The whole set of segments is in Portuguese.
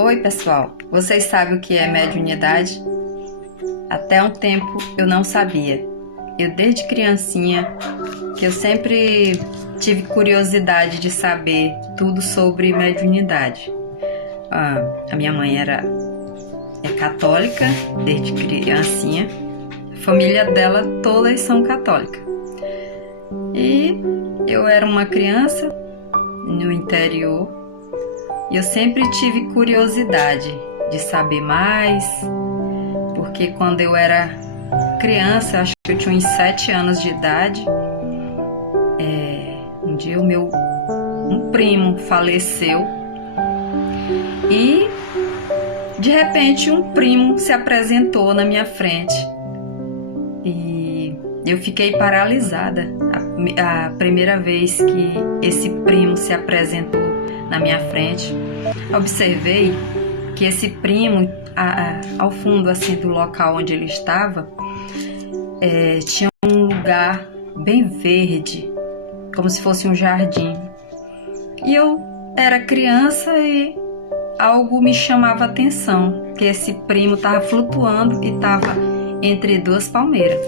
Oi, pessoal. Vocês sabem o que é mediunidade? Até um tempo eu não sabia. Eu desde criancinha que eu sempre tive curiosidade de saber tudo sobre mediunidade. A minha mãe é católica desde criancinha. A família dela todas são católicas. E eu era uma criança no interior e eu sempre tive curiosidade de saber mais, porque quando eu era criança, acho que eu tinha uns 7 anos de idade, um dia um primo faleceu e de repente um primo se apresentou na minha frente e eu fiquei paralisada. A primeira vez que esse primo se apresentou na minha frente, observei que esse primo, ao fundo assim do local onde ele estava, tinha um lugar bem verde, como se fosse um jardim. E eu era criança e algo me chamava a atenção, que esse primo estava flutuando e estava entre duas palmeiras.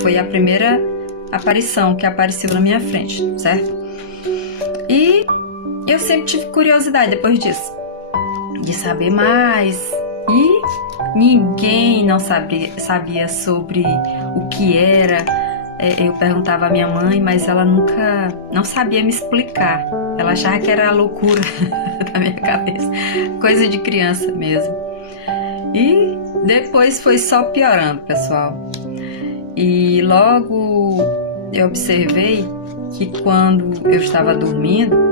Foi a primeira aparição que apareceu na minha frente, certo? E eu sempre tive curiosidade depois disso, de saber mais, e ninguém não sabia sobre o que era. Eu perguntava à minha mãe, mas ela não sabia me explicar. Ela achava que era a loucura da minha cabeça, coisa de criança mesmo. E depois foi só piorando, pessoal. E logo eu observei que quando eu estava dormindo,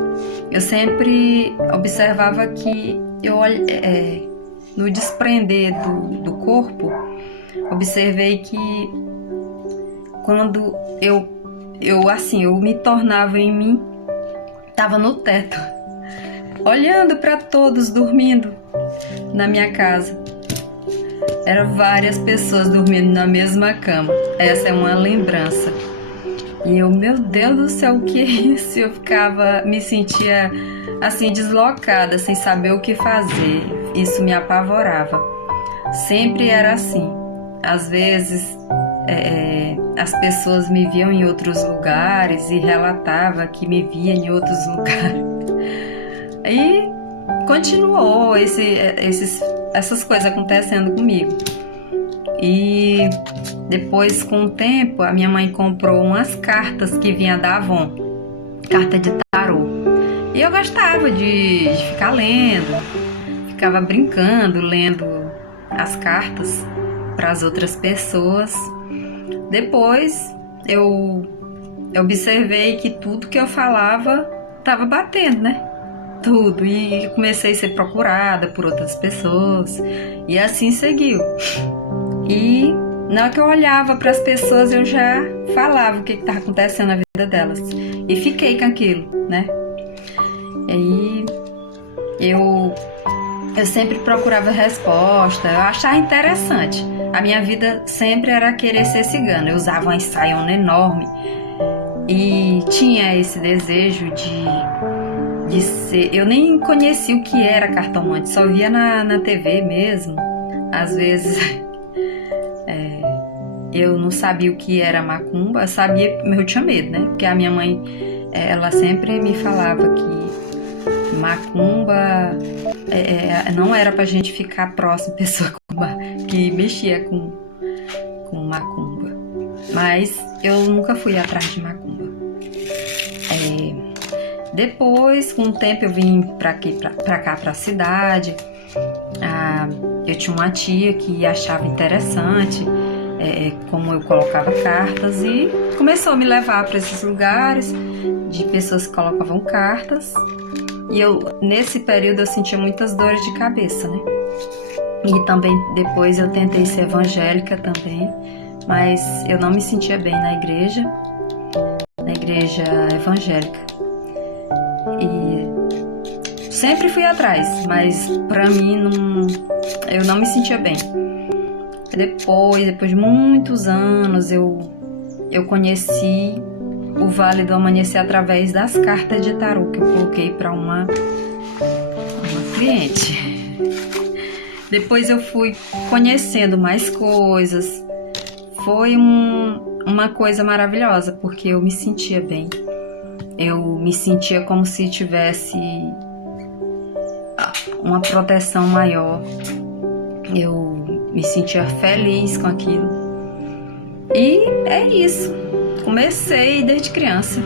eu sempre observava que no desprender do corpo, observei que quando eu me tornava em mim, estava no teto, olhando para todos dormindo na minha casa. Eram várias pessoas dormindo na mesma cama. Essa é uma lembrança. E eu, meu Deus do céu, o que é isso? Eu me sentia assim deslocada, sem saber o que fazer. Isso me apavorava. Sempre era assim. Às vezes as pessoas me viam em outros lugares e relatavam que me via em outros lugares. E continuou essas coisas acontecendo comigo. E depois, com o tempo, a minha mãe comprou umas cartas que vinha da Avon, carta de tarô. E eu gostava de ficar lendo, ficava brincando, lendo as cartas para as outras pessoas. Depois eu observei que tudo que eu falava estava batendo, né? Tudo. E comecei a ser procurada por outras pessoas. E assim seguiu. E na hora que eu olhava para as pessoas, eu já falava o que estava acontecendo na vida delas. E fiquei com aquilo, né? E aí eu sempre procurava resposta, eu achava interessante. A minha vida sempre era querer ser cigana. Eu usava uma saiona enorme e tinha esse desejo de ser. Eu nem conhecia o que era cartomante, só via na TV mesmo. Às vezes eu não sabia o que era macumba, eu sabia, mas eu tinha medo, né? Porque a minha mãe, ela sempre me falava que macumba não era pra gente ficar próximo, pessoa que mexia com macumba. Mas eu nunca fui atrás de macumba. Depois, com o tempo, eu vim pra cá, pra cidade. Eu tinha uma tia que achava interessante como eu colocava cartas e começou a me levar para esses lugares de pessoas que colocavam cartas. E nesse período eu sentia muitas dores de cabeça, né? E também depois eu tentei ser evangélica também, mas eu não me sentia bem na igreja evangélica. E sempre fui atrás, mas pra mim eu não me sentia bem. Depois de muitos anos, eu conheci o Vale do Amanhecer através das cartas de tarô que eu coloquei para uma cliente. Depois eu fui conhecendo mais coisas. Foi uma coisa maravilhosa, porque eu me sentia bem. Eu me sentia como se tivesse uma proteção maior. Eu me sentia feliz com aquilo. E é isso. Comecei desde criança.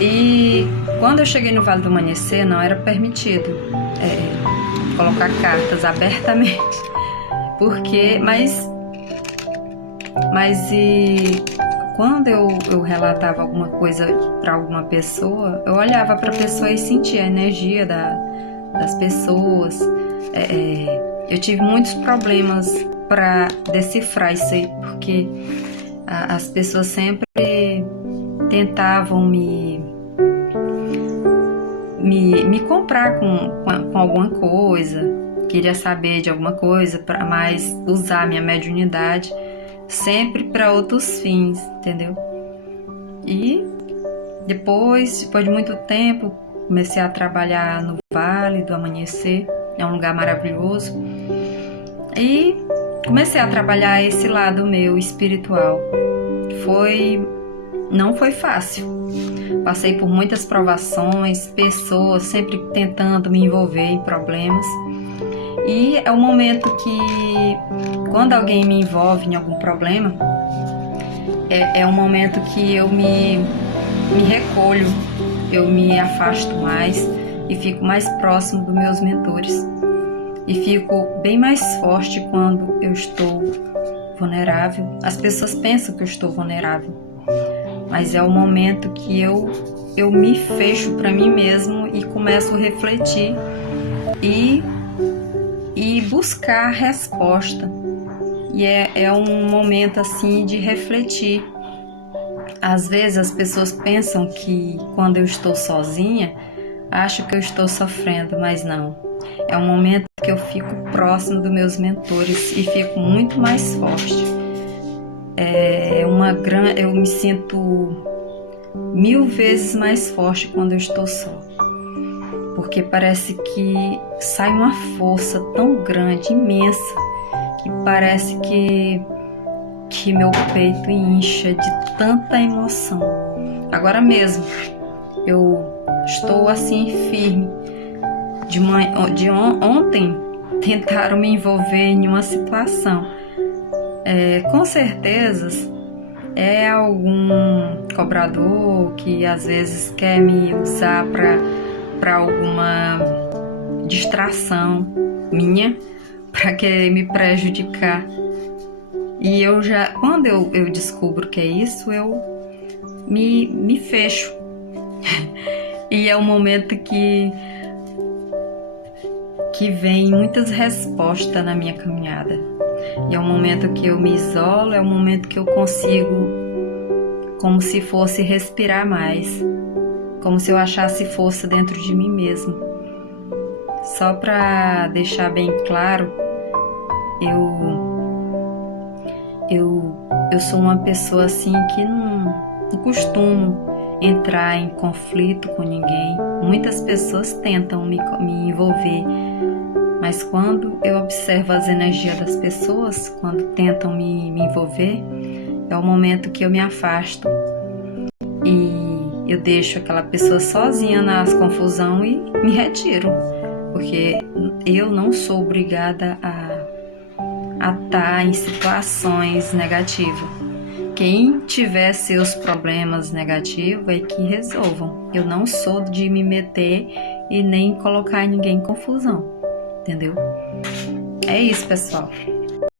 E quando eu cheguei no Vale do Amanhecer, não era permitido colocar cartas abertamente. Quando eu relatava alguma coisa para alguma pessoa, eu olhava para a pessoa e sentia a energia das pessoas. Eu tive muitos problemas para decifrar isso aí, porque as pessoas sempre tentavam me comprar com alguma coisa, queria saber de alguma coisa, para mais usar minha mediunidade sempre para outros fins, entendeu? E depois de muito tempo, comecei a trabalhar no Vale do Amanhecer, é um lugar maravilhoso, e comecei a trabalhar esse lado meu espiritual. Não foi fácil. Passei por muitas provações, pessoas sempre tentando me envolver em problemas. E é um momento que, quando alguém me envolve em algum problema, é um momento que eu me recolho, eu me afasto mais e fico mais próximo dos meus mentores. E fico bem mais forte quando eu estou vulnerável. As pessoas pensam que eu estou vulnerável, mas é o momento que eu me fecho para mim mesmo e começo a refletir e buscar resposta. E é um momento assim de refletir. Às vezes as pessoas pensam que quando eu estou sozinha, acho que eu estou sofrendo, mas não. É um momento que eu fico próximo dos meus mentores e fico muito mais forte. Eu me sinto 1000 vezes mais forte quando eu estou só. Porque parece que sai uma força tão grande, imensa, que parece que meu peito incha de tanta emoção. Agora mesmo, eu estou assim firme. Ontem tentaram me envolver em uma situação. Com certeza é algum cobrador que às vezes quer me usar para alguma distração minha, para querer me prejudicar. E quando eu descubro que é isso, eu me fecho. E é um momento que vem muitas respostas na minha caminhada. E é um momento que eu me isolo, é um momento que eu consigo, como se fosse respirar mais, como se eu achasse força dentro de mim mesmo. Só para deixar bem claro, eu sou uma pessoa assim que não costumo entrar em conflito com ninguém. Muitas pessoas tentam me envolver, mas quando eu observo as energias das pessoas, quando tentam me envolver, é o momento que eu me afasto e eu deixo aquela pessoa sozinha nas confusão e me retiro, porque eu não sou obrigada a estar em situações negativas. Quem tiver seus problemas negativos é que resolvam. Eu não sou de me meter e nem colocar ninguém em confusão, entendeu? É isso, pessoal.